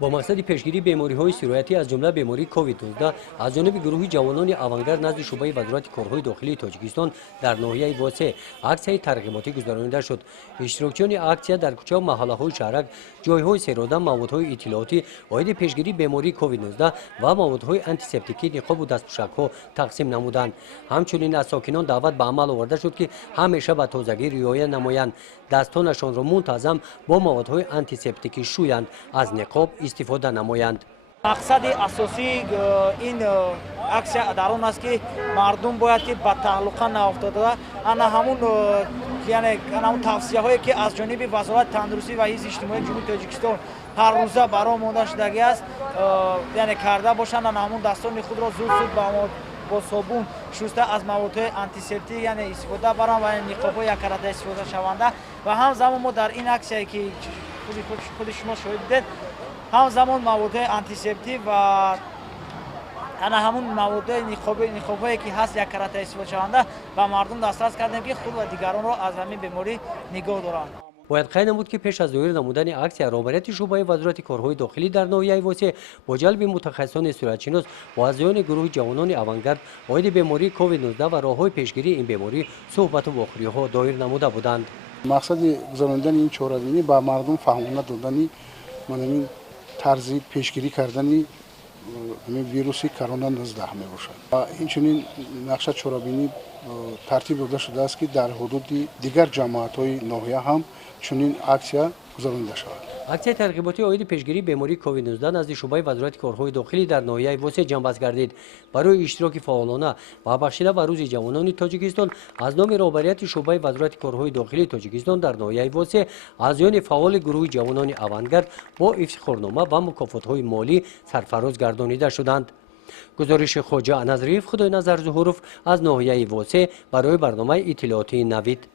با مقصد پیشگیری بیماری‌های سرایتی از جمله بیماری کووید 19 از جانب گروه جوانان آونگرد نزد شعبه وزارت کارهای داخلی تاجیکستان در ناحیه واسه اکسیای ترغیباتی گذرانیده شد. اشتراکچیان اکسیا در کوچه و محله‌های شهرک جای‌های سیراده موادهای اطلاعاتی عاید پیشگیری بیماری کووید 19 و موادهای آنتیسپتیکی نقاب و دستپوشک‌ها تقسیم نمودند. همچنین از ساکنان دعوت به عمل آورده شد که همیشه به تازگی رعایت نمایند، دستانشان را منتظم با موادهای آنتیسپتیکی شویند، از نقاب استفاده نمایند. مقصد اساسی این اکسیا در آن است که مردم باید که به تعلق نیفتاده انا همون یعنی همون توصیه هایی که از جانب وزارت تندرستی و حفظ اجتماعی جمهوری تاجیکستان هر روزه برای مانده شدگی است یعنی کرده باشند همون دستان خود را زود با صابون شسته از موادهای آنتیسپتیک یعنی استفاده برام و نقاب یک کرده استفاده شونده و همزمان ما در این اکسیا که خود شما شاهد بودید همزمان مواد آنتیسپتیک و انا همون مواد نقابی که هست یک کرده استفاده شونده و مردم دسترس کردیم که خود و دیگران را از همین بیماری نگاه دارند. باید قید نمود که پیش از ظاهر نمودن اکسیا رهبریت شعبه وزارت کارهای داخلی در ناحیه واسه با جلب متخصصان صورتشناس و اعضایان گروه جوانان آونگرد عاید بیماری کووید 19 و راههای پیشگیری این بیماری صحبت و واقعی‌ها دایر نموده بودند. مقصد گذراندن این چهاربینی با مردم فهموندن دادن این طرز پیشگیری کردن همین ویروسی کرونا 19 می باشد. اینچنین نقشه چهاربینی ترتیب داده شده است که در حدود دیگر جماعت‌های ناحیه هم چنین اکسیا گذرانده شود. اکسیا ترغیباتی عاید پیشگیری بیماری کووید 19 نزد شعبه وزارت کارهای داخلی در ناحیه واسه جنبش گردید. برای اشتراک فعالانه و بخشیده به روز جوانان تاجیکستان از نام رهبریت شعبه وزارت کارهای داخلی تاجیکستان در ناحیه واسه اعضایان فعال گروه جوانان آونگرد با افتخارنامه و مکافات‌های مالی سرفراز گردانیده شدند. گزارش خواجه نظریف خدای نظر ظهورف از ناحیه واسه برای برنامه اطلاعاتی نوید.